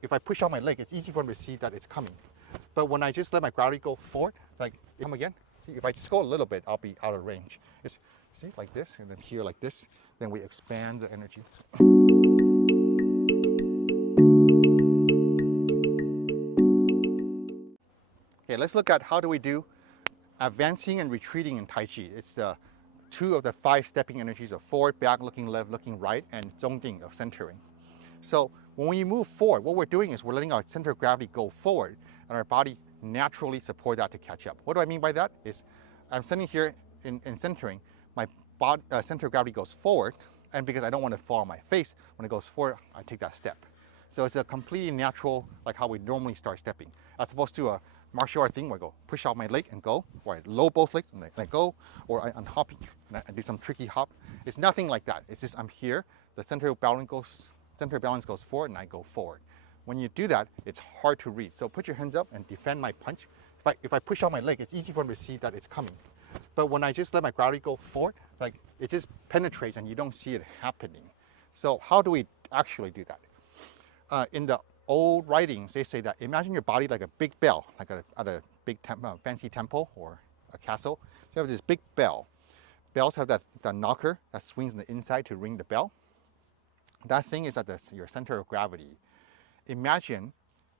If I push out my leg, it's easy for me to see that it's coming. But when I just let my gravity go forward, like come again, see, if I just go a little bit, I'll be out of range. It's, see, like this, and then here like this, then we expand the energy. Okay, let's look at how do we do advancing and retreating in Tai Chi. It's the 2 of the 5 stepping energies of forward, back, looking left, looking right, and zongding of centering. So when we move forward, what we're doing is we're letting our center of gravity go forward, and our body naturally support that to catch up. What do I mean by that? Is I'm standing here in centering, my center of gravity goes forward, and because I don't want to fall on my face, when it goes forward, I take that step. So it's a completely natural, like how we normally start stepping, as opposed to a martial art thing where I go push out my leg and go, or I low both legs and I go, or I'm hopping and I do some tricky hop. It's nothing like that. It's just I'm here, the center of balance goes forward, and I go forward. When you do that, it's hard to read. So put your hands up and defend my punch. If I push out my leg, it's easy for me to see that it's coming. But when I just let my gravity go forward, like it just penetrates and you don't see it happening. So how do we actually do that? In the old writings, they say that imagine your body like a big bell, like at a big fancy temple or a castle. So you have this big bell. Bells have that knocker that swings on the inside to ring the bell. That thing is at your center of gravity. Imagine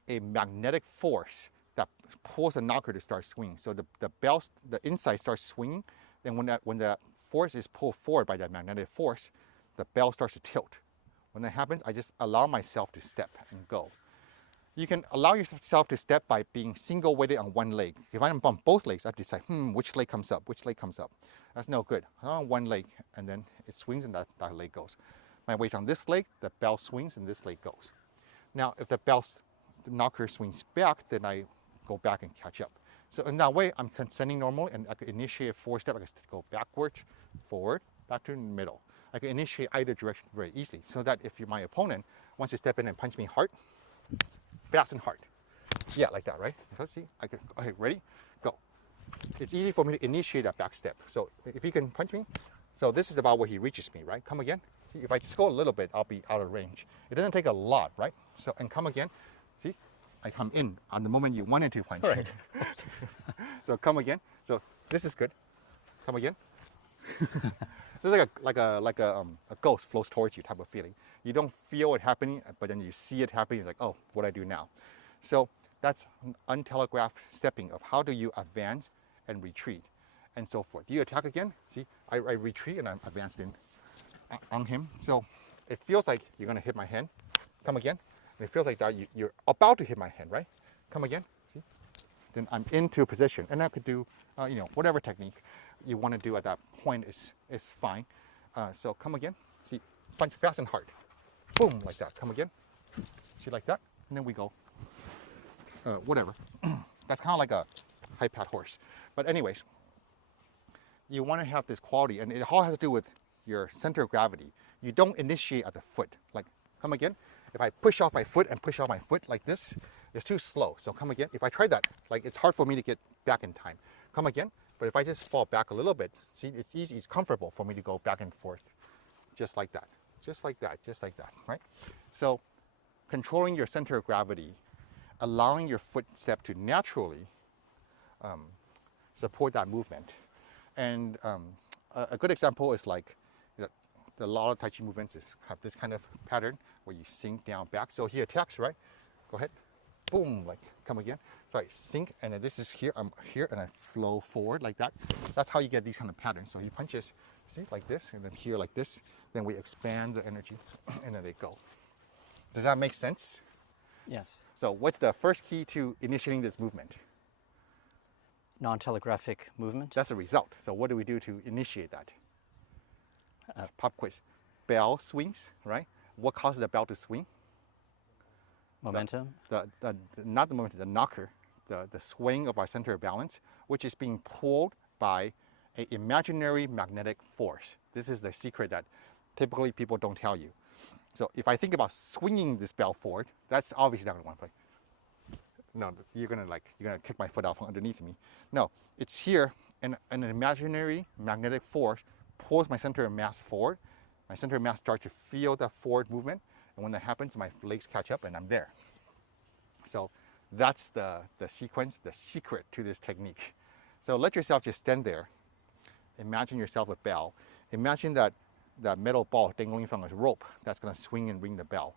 a magnetic force that pulls the knocker to start swinging. So the inside starts swinging. Then when the force is pulled forward by that magnetic force, the bell starts to tilt. When that happens, I just allow myself to step and go. You can allow yourself to step by being single weighted on one leg. If I'm on both legs, I decide, which leg comes up, which leg comes up. That's no good. I'm on one leg, and then it swings and that leg goes. My weight on this leg, the bell swings and this leg goes. Now, if the knocker swings back, then I go back and catch up. So in that way, I'm standing normal, and I could initiate a 4-step. I could go backwards, forward, back to the middle. I can initiate either direction very easily, so that if you're my opponent, once you step in and punch me hard, fast and hard. Yeah, like that, right? Let's see. Okay, ready? Go. It's easy for me to initiate that back step. So if he can punch me, so this is about where he reaches me, right? Come again. See, if I just go a little bit, I'll be out of range. It doesn't take a lot, right? So, and come again. See, I come in on the moment you wanted to punch. Right. So come again. So this is good. Come again. This is like a ghost flows towards you type of feeling. You don't feel it happening, but then you see it happening. You're like, oh, what do I do now? So that's untelegraphed stepping of how do you advance and retreat and so forth. Do you attack again? See, I retreat and I'm advanced in on him. So it feels like you're going to hit my hand. Come again. And it feels like that you're about to hit my hand, right? Come again. See? Then I'm into position. And I could do, whatever technique you want to do at that point is fine. So come again. See, punch fast and hard. Boom, like that. Come again. See, like that. And then we go. Whatever. That's kind of like a high-pad horse. But anyways, you want to have this quality, and it all has to do with your center of gravity. You don't initiate at the foot. Like, come again. If I push off my foot and push off my foot like this, it's too slow. So come again. If I try that, like it's hard for me to get back in time. Come again. But if I just fall back a little bit, see, it's easy, it's comfortable for me to go back and forth, just like that, just like that, just like that, right? So controlling your center of gravity, allowing your footstep to naturally support that movement. And a good example is like, a lot of Tai Chi movements have this kind of pattern where you sink down back. So he attacks, right? Go ahead. Boom, like come again. So I sink, and then this is here, I'm here, and I flow forward like that. That's how you get these kind of patterns. So he punches, see, like this, and then here like this. Then we expand the energy, and then they go. Does that make sense? Yes. So what's the first key to initiating this movement? Non-telegraphic movement. That's the result. So what do we do to initiate that? Pop quiz. Bell swings, right? What causes the bell to swing? Momentum. Not the momentum, the knocker, the swing of our center of balance, which is being pulled by an imaginary magnetic force. This is the secret that typically people don't tell you. So if I think about swinging this bell forward, that's obviously not going to want to play. No, you're gonna kick my foot out from underneath me. No, it's here, and an imaginary magnetic force pulls my center of mass forward. My center of mass starts to feel the forward movement, and when that happens, my legs catch up and I'm there. So that's the sequence, the secret to this technique. So let yourself just stand there. Imagine yourself a bell. Imagine that metal ball dangling from a rope that's going to swing and ring the bell.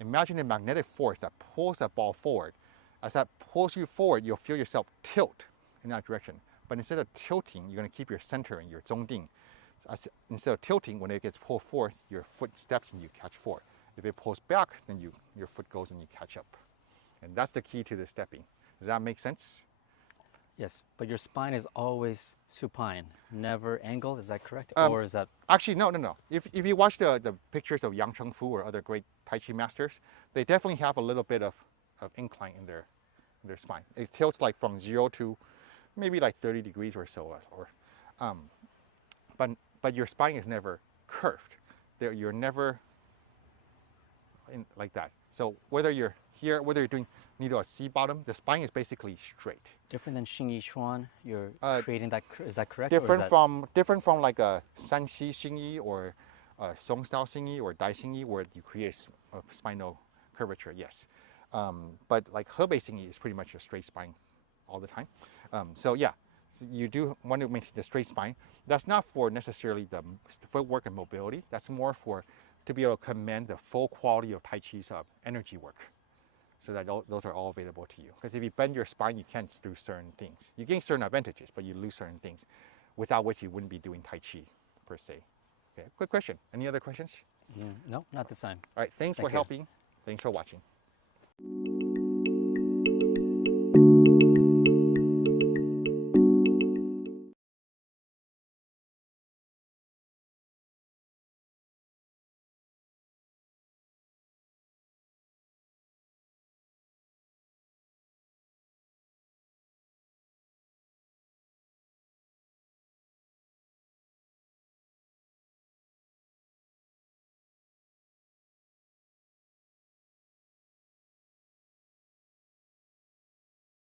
Imagine a magnetic force that pulls that ball forward. As that pulls you forward, you'll feel yourself tilt in that direction. But instead of tilting, you're going to keep your centering, your zhongding. So instead of tilting, when it gets pulled forward, your foot steps and you catch forward. If it pulls back, then your foot goes and you catch up. And that's the key to the stepping. Does that make sense? Yes, but your spine is always supine, never angled. Is that correct? Or is that? Actually, no. If you watch the pictures of Yang Cheng Fu or other great Tai Chi masters, they definitely have a little bit of incline in their spine. It tilts like from 0 to maybe like 30 degrees or so. But your spine is never curved. You're never like that. So whether you're here, whether you're doing needle or C bottom, the spine is basically straight. Different than Xing Yi Xuan, you're creating that, is that correct? Different from like a Sanxi Xingyi or Song style Xingyi or Dai Xingyi where you create a spinal curvature, yes. But like Hebei Xingyi is pretty much a straight spine all the time. So yeah, so you do want to maintain the straight spine. That's not for necessarily the footwork and mobility. That's more for to be able to command the full quality of Tai Chi's energy work. So that those are all available to you. Because if you bend your spine, you can't do certain things. You gain certain advantages, but you lose certain things, without which you wouldn't be doing Tai Chi, per se. Okay, quick question. Any other questions? No, not this time. All right, thanks for Thank you. helping. Thanks for watching.